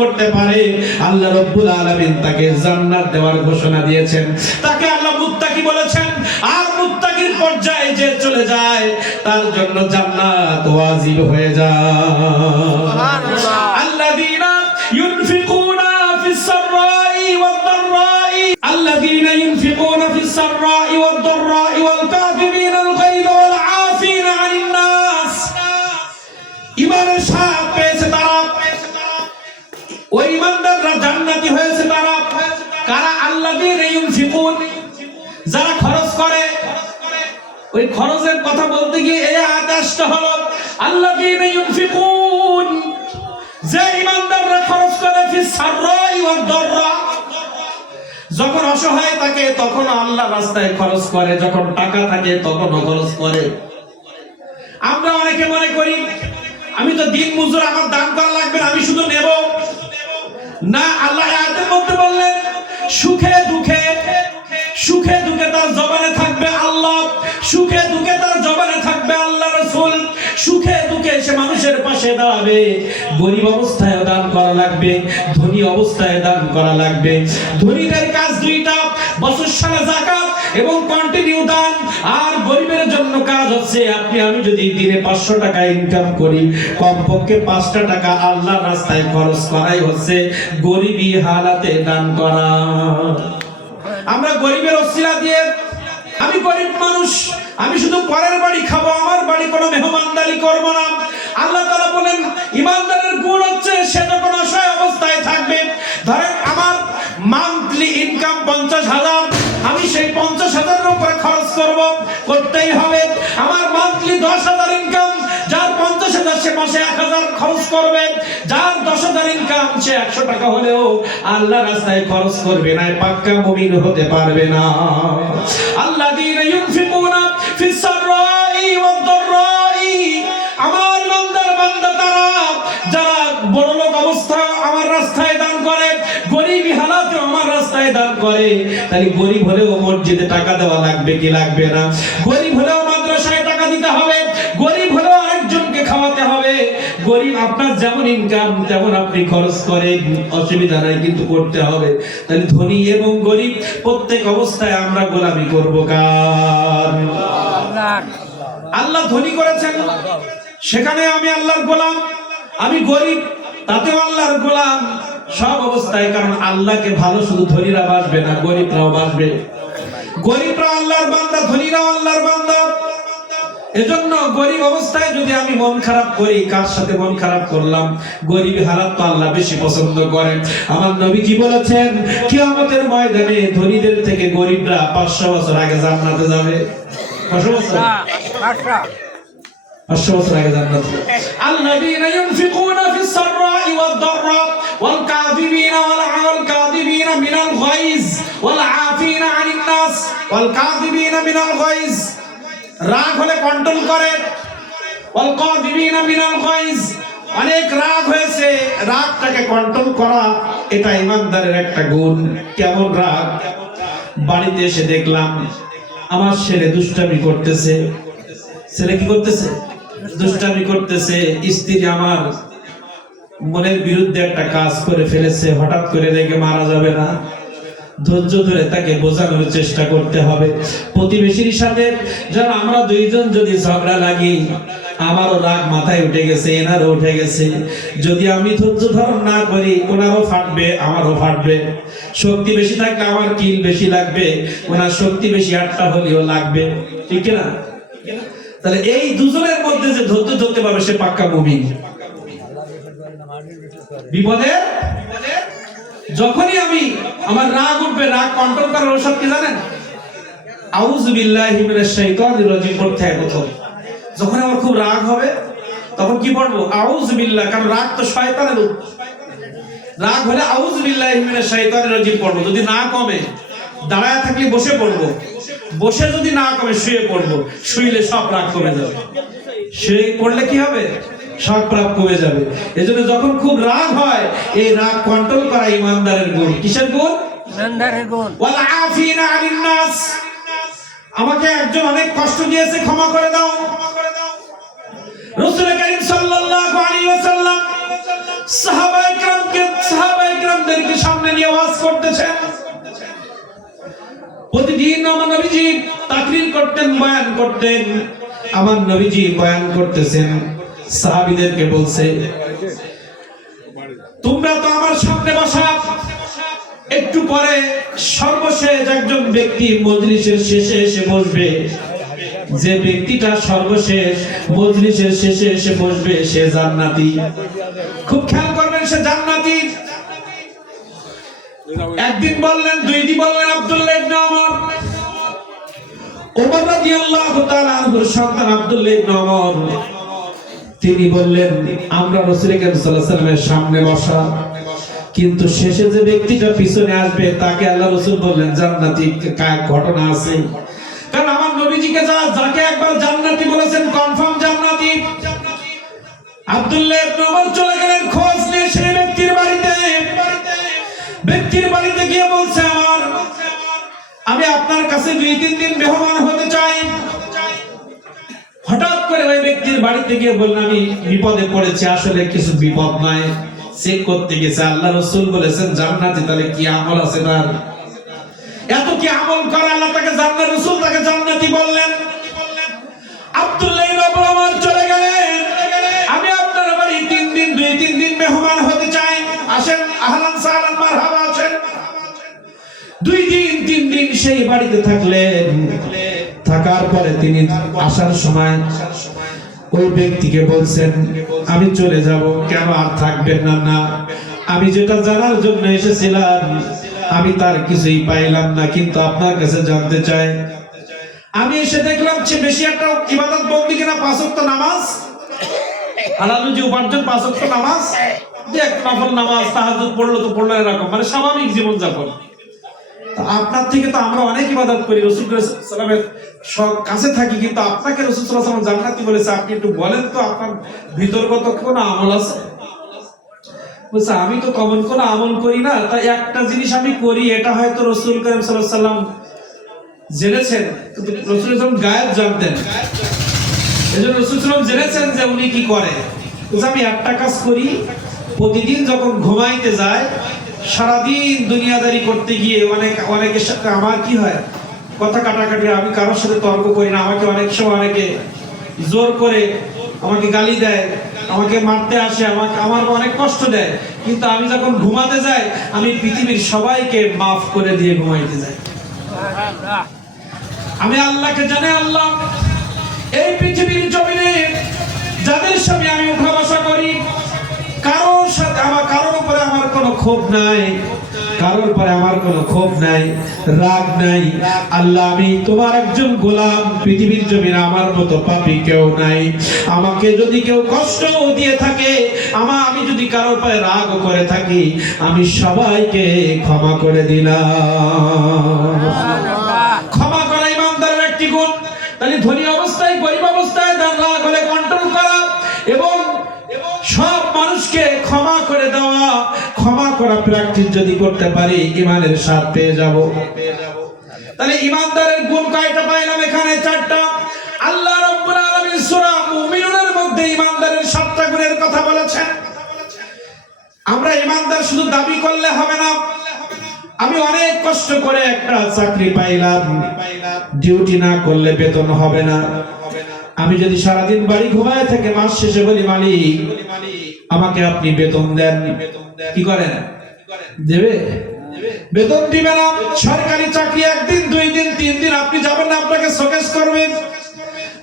করতে পারে, আল্লাহ রাব্বুল আলামিন তাকে জান্নাত দেওয়ার ঘোষণা দিয়েছেন। তাকে আল্লাহ মুত্তাকি বলেছেন। আর মুত্তাকির পর্যায়ে যে চলে যায় তার জন্য জান্নাত ওয়াজিব হয়ে যায়। সুবহানাল্লাহ। আল্লাযীনা ইউনফিকুনা ফিস সাররাই ওয়াদ দাররাই, আল্লাযীনা ইউনফিকুনা ফিস সাররাই ওয়াদ দাররাই ওয়াল কাযিমিনাল গায়য ওয়াল আফিনা আনিন নাস। ঈমানের স্বাদ পেয়েছে তারা, ওই ঈমানদাররা জান্নাতি হয়েছে তারা। কারা? আল্লাযীনা ইউনফিকুন, যারা খরচ করে। ওই খরচের কথা বলতে গিয়ে এই আয়াতটা হলো আল্লাযীনা ইউনফিকুন, যে ঈমানদাররা খরচ করে ফিস সাররাই ওয়াদ দাররা, যখন অসহায় থাকে তখন আল্লাহর রাস্তায় খরচ করে, যখন টাকা থাকে তখনও খরচ করে। আমরা অনেকে মনে করি আমি তো দিন মজুর, আমার দান করা লাগবে না, আমি শুধু নেব না। আল্লাহ আয়াতের মধ্যে বললেন সুখে দুঃখে, সুখে দুঃখে তার জবানে থাকবে আল্লাহ, সুখে দুঃখে তার জবানে থাকবে আল্লাহ রাসূল। সুখে দুঃখে সে মানুষের পাশে দাঁড়াবে। গরীব অবস্থায় দান করা লাগবে, ধনী অবস্থায় দান করা লাগবে। ধনীদের কাজ দুইটা, বছর সারা যাকাত এবং কন্টিনিউ দান। আর গরীবের জন্য কাজ হচ্ছে আপনি আমি যদি দিনে 500 টাকা ইনকাম করি, কমপক্ষে 5টা টাকা আল্লাহর রাস্তায় খরচ করাই হচ্ছে গরীবী হালাতে দান করা। আমরা গরিবের ওসিলা দিয়ে, আমি গরিব মানুষ, আমি শুধু পরের বাড়ি খাবো, আমার বাড়ি কোনো মেহমানদারি করব না। আল্লাহ তাআলা বলেন ইমানদারের গুণ হচ্ছে সে যখন অসহায় অবস্থায় থাকবে, ধরেন আমার মান্থলি ইনকাম 50,000, আমি সেই 50,000 এর উপরে খরচ করব, করতেই হবে। আমার মান্থলি 10,000 ইনকাম, যার 50,000 সে মাসে 1,000 খরচ করবে। যার 10,000 ইনকাম সে 100 টাকা হলেও আল্লাহর রাস্তায় খরচ করবে না, পাক্কা মুমিন হতে পারবে না। আল্লাযীনা ইউনফিকুনা ফিস সাররাই ওয়াদ দাররাই, আমার বান্দার বান্দা তারা যারা বড়লোক অবস্থা আমার রাস্তায় দান করে, গরীবী হালাতে আমার রাস্তায় দান করে। তাই গরীব হলেও মসজিদে টাকা দেওয়া লাগবে কি লাগবে না? গরীব হলেও মাদ্রাসায় টাকা দিতে হবে, গরীব হলেও আরেকজনকে খাওয়াতে হবে। গরীব আপনার যেমন ইনকাম তেমন আপনি খরচ করেন, অসুবিধা নাই, কিন্তু করতে হবে। তাহলে ধনী এবং গরীব প্রত্যেক অবস্থায় আমরা গোলামি করব কার? আল্লাহ ধনী করেছেন, সেখানে আমি আল্লাহর গোলাম। আমি গরীব, তাতেও আল্লাহর গোলাম, সব অবস্থায়। কারণ আল্লাহকে ভালো শুধু ধনীরা বাসবে না, গরীবরাও বাসবে। গরীবরা আল্লাহর বান্দা, ধনীরাও আল্লাহর বান্দা। এজন্য গরীব অবস্থায় যদি আমি মন খারাপ করি, কার সাথে মন খারাপ করলাম? গরীব হালাত তো আল্লাহ বেশি পছন্দ করেন। আমার নবীজি বলেছেন কিয়ামতের ময়দানে ধনীদের থেকে গরীবরা 500 বছর আগে জান্নাতে যাবে। 500 বছর? 500 বছর আগে জান্নাতে। আল্লাযীনা ইউনফিকুনা ফিস সাররাই ওয়াদ দাররা ওয়াল কাযিমিনা ওয়াল কাযিমিনা মিনাল গায়জ ওয়াল আফিনা আনিন নাস ওয়াল কাযিমিনা মিনাল গায়জ, রাগ হলে কন্ট্রোল করে। ওয়াল কাযিমিনা মিনাল গায়জ, অনেক রাগ হয়েছে, রাগটাকে কন্ট্রোল করা, এটা ঈমানদারের একটা গুণ। কেমন রাগ? বাড়িতে এসে দেখলাম আমার ছেলে দুষ্টামি করতেছে। ছেলে কি করতেছে? দুষ্টামি করতেছে। স্ত্রী আমার মনের বিরুদ্ধে একটা কাজ করে ফেলেছে, হঠাৎ করে রেগে মারা যাবে না, ধৈর্য ধরে তাকে বোঝানোর চেষ্টা করতে হবে। প্রতিবেশীর সাথে যেন আমরা দুইজন যদি ঝগড়া লাগি, আমারও রাগ মাথায় উঠে গেছে, এনারও উঠে গেছে, যদি আমি ধৈর্য ধারণ না করি ওনারও ফাটবে, আমারও ফাটবে। শক্তি বেশি থাকলে আমার কিল বেশি লাগবে, ওনার শক্তি বেশি 8টা হলেও লাগবে, ঠিক না? তাহলে এই দুজনের মধ্যে যে ধৈর্য ধরতে পারবে সে পাক্কা মুমিন। বিপদে যখনই আমি আমার রাগ উঠবে, রাগ কন্ট্রোল করার ঔষধ কি জানেন? আউযু বিল্লাহি মিনাশ শাইতানির রাজিম পড়তে হয় প্রথম। যখন আমার খুব রাগ হবে তখন কি পড়বো? আউযু বিল্লাহ। কারণ রাগ তো শয়তানের রূপ। রাগ হলে আউযু বিল্লাহি মিনাশ শাইতানির রাজিম পড়বো। যদি না কমে দাঁড়ায় থাকলে বসে পড়বো, বসে যদি না কমে শুয়ে পড়বো, শুইলে সব রাগ কমে যাবে। শুয়ে পড়লে কি হবে? সব রাগ কমে যাবে। এজন্য যখন খুব রাগ হয়, এই রাগ কন্ট্রোল করা ঈমানদারের গুণ। কিসের গুণ? ঈমানদারের গুণ। ওয়াল আফিনা আনিন নাস, আমাকে একজন অনেক কষ্ট দিয়েছে, ক্ষমা করে দাও। রাসূল কারীম সাল্লাল্লাহু আলাইহি ওয়াসাল্লাম সাহাবায়ে কেরামকে সামনে নিয়ে ওয়াজ করতেছেন। প্রতিদিন আমার নবীজি তাকরীর করতেন, বয়ান করতেন। আমার নবীজি বয়ান করতেছেন, সাহাবীদেরকে বলছে, তোমরা তো আমার সামনে বসা, একটু পরে সর্বশেষ একজন ব্যক্তি মজলিসের শেষে এসে বসবে। যে ব্যক্তিটা সর্বশেষ মজলিসের শেষে এসে বসবে সে জান্নাতি। খুব খেয়াল করবেন, সে জান্নাতি। একদিন বললেন, দুই দিন বললেন আব্দুল্লাহ ইবনে ওমর রাদিয়াল্লাহু তাআলা আনহুর সন্তান আব্দুল্লাহ ইবনে ওমর, তিনি বললেন আমরা রাসূল করিম সাল্লাল্লাহু আলাইহি ওয়াসাল্লামের সামনে বসা, কিন্তু শেষে যে ব্যক্তিটা পিছনে আসবে তাকে আল্লাহ রাসূল বললেন জান্নাতি। ঘটনা আছে, কারণ আমার নবীজিকে যাকে একবার জান্নাতি বলেছেন কনফার্ম জান্নাতি। আব্দুল্লাহ ইবনে ওমর চলে গেলেন খোঁজ নিয়ে সেই ব্যক্তির বাড়িতে। ব্যক্তির বাড়িতে গিয়ে বলছে, আমি আপনার কাছে 2-3 দিন মেহমান হতে চাই। হঠাৎ করে ওই ব্যক্তির বাড়িতে গিয়ে বললেন আমি বিপদে পড়েছি। আসলে কিছু বিপদ নাই, চেক করতে গেছে। আল্লাহ রাসূল বলেছেন জান্নাতি, তাহলে কি আমল আছে তার? এত কি আমল করে আল্লাহ তাকে জান্নাত, রাসূল তাকে জান্নাতি বললেন। আব্দুল্লাহ ইবনে ওমর চলে গেলেন, আমি আপনার বাড়ি 2-3 দিন মেহমান হতে চাই, আসেন, আহলান সাহলান মারহাবা, আসেন। 2-3 দিন সেই বাড়িতে থাকলেন। থাকার পরে তিনি আসার সময় ওই ব্যক্তিকে বলছেন আমি চলে যাব। কেন আর থাকবেন না? না, আমি যেটা জানার জন্য এসেছিলাম আমি তার কিছুই পাইলাম না, কিন্তু আপনার কাছে জানতে চাই। আমি এসে দেখলাম যে বেশি একটা ইবাদত বন্দি কিনা 5 ওয়াক্ত নামাজ, হালাল যে উপার্জন 5 ওয়াক্ত নামাজ, যে এক নফল নামাজ তাহাজ্জুদ পড়লো তো পড়লো, এরকম মানে স্বাভাবিক জীবন যাপন। আপনার থেকে তো আমরা অনেক ইবাদত করি, রাসূল সাল্লাল্লাহু আলাইহি ওয়াসাল্লামের কাছে থাকি, কিন্তু আপনাকে রাসূল সাল্লাল্লাহু আলাইহি ওয়াসাল্লাম জান্নাতি বলেছে, আপনি একটু বলেন তো আপনার ভিতরগত কোন আমল আছে? বলছে আমি তো কমন কোন আমল করি না, তাই একটা জিনিস আমি করি, এটা হয়তো রাসূল করিম সাল্লাল্লাহু আলাইহি ওয়াসাল্লাম জেনেছেন, কিন্তু রাসূল যখন গায়েব জানতেন, এজন্য রাসূল সাল্লাল্লাহু আলাইহি ওয়াসাল্লাম জেনেছেন যে উনি কি করে। বলছে আমি একটা কাজ করি, প্রতিদিন যখন ঘুমাইতে যায়, সারাদিন দুনিয়াদারি করতে গিয়ে অনেকের সাথে আমার কি হয়, কথা কাটাকাটি, আমি কারোর সাথে তর্ক করি না। আমাকে অনেক সময় অনেকে জোর করে আমাকে গালি দেয়, আমাকে মারতে আসে, আমার অনেক কষ্ট দেয়, কিন্তু আমি যখন ঘুমাতে যাই আমি পৃথিবীর সবাইকে মাফ করে দিয়ে ঘুমাইতে যাই। আমি আল্লাহকে জানি, আল্লাহ এই পৃথিবীর জমিনে যাদের সাথে আমি উঠা বসা করি, কারোর সাথে কারোর উপরে আমার কোনো ক্ষোভ নাই, কারোর উপরে আমার কোনো ক্ষোভ নাই, রাগ নাই। আল্লাহ আমি তোমার একজন গোলাম, পৃথিবীর জমিনে আমার মতো পাপী কেউ নাই। আমাকে যদি কেউ কষ্ট দিয়ে থাকে, আমি যদি কারোর উপরে রাগ করে থাকি, আমি সবাইকে ক্ষমা করে দিলাম। ক্ষমা করা ইমানদারের একটি গুণ। তাহলে ধনী অবস্থায় গরিব অবস্থায় রাগ হলে কন্ট্রোল করা এবং সব মানুষকে ক্ষমা করে দেওয়া, ক্ষমা করা প্র্যাকটিস যদি করতে পারি ঈমানের স্বাদ পেয়ে যাব। তাহলে ঈমানদারের গুণ কয়টা পাইলাম? এখানে 4টা। আল্লাহ রাব্বুল আলামিন সূরা মুমিনুনের মধ্যে ঈমানদারের 7টা গুণের কথা বলেছেন। আমরা ঈমানদার শুধু দাবি করলে হবে না। আমি অনেক কষ্ট করে একটা চাকরি পাইলাম, ডিউটি না করলে বেতন হবে না। আমি যদি সারাদিন বাড়ি ঘুমায় থেকে মাস শেষে বলি মালিক আমাকে আপনি বেতন দেন, কি করেন? দেবে? বেতন দিবে না। সরকারি চাকরি 1 দিন 2 দিন 3 দিন আপনি যাবেন না, আপনাকে শোকেস করবেন।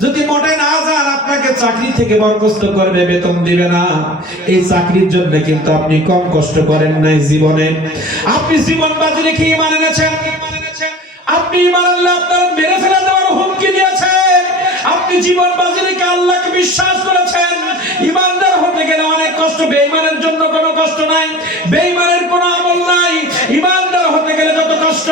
যদি মোটে না যান আপনাকে চাকরি থেকে বরখাস্ত করবে, বেতন দিবে না। এই চাকরির জন্য কিন্তু আপনি কম কষ্ট করেন নাই জীবনে। আপনি জীবন বাজি রেখে ঈমান এনেছেন। আপনি ঈমান আনলে আপনার মেরে ফেলে দেওয়ার হুমকি দিয়েছেন। আপনি জীবন বাজি রেখে আল্লাহকে বিশ্বাস করেছেন। ঈমানদার হতে গেলে অনেক কষ্ট, বেঈমানের জন্য কোনো কষ্ট নাই, বেঈমানের কোনো আমল নাই। ঈমানদার হতে গেলে যত কষ্ট,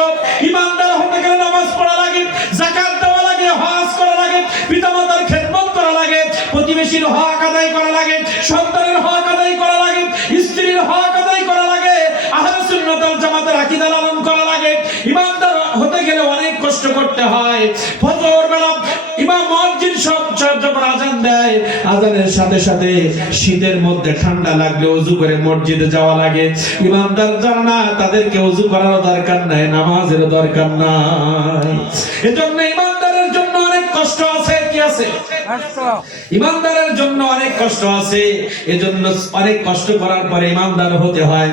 ঈমানদার হতে গেলে নামাজ পড়া লাগে, যাকাত দেওয়া লাগে, হজ করা লাগে, পিতামাতার খেদমত করা লাগে, প্রতিবেশীর হক আদায় করা লাগে, সন্তানের হক আদায় করা লাগে, স্ত্রীর হক আদায় করা লাগে, আহলে সুন্নাত ওয়াল জামাতের আকীদা লালন করা লাগে। ঈমানদার হতে গেলে অনেক কষ্ট কষ্ট করতে হয়। ফজর বেলা ইমাম মুয়াজ্জিন সব যখন আজান দেয়, আজানের সাথে সাথে শীতের মধ্যে ঠান্ডা লাগলে ওযু করে মসজিদে যাওয়া লাগে। ইমামদার যারা না, তাদেরকে ওযু করার দরকার নাই, নামাজের দরকার নাই। এজন্য ইমানদারের জন্য অনেক কষ্ট আছে। কি আছে? ইমানদারের জন্য অনেক কষ্ট আছে। এজন্য অনেক কষ্ট করার পরে ইমানদার হতে হয়।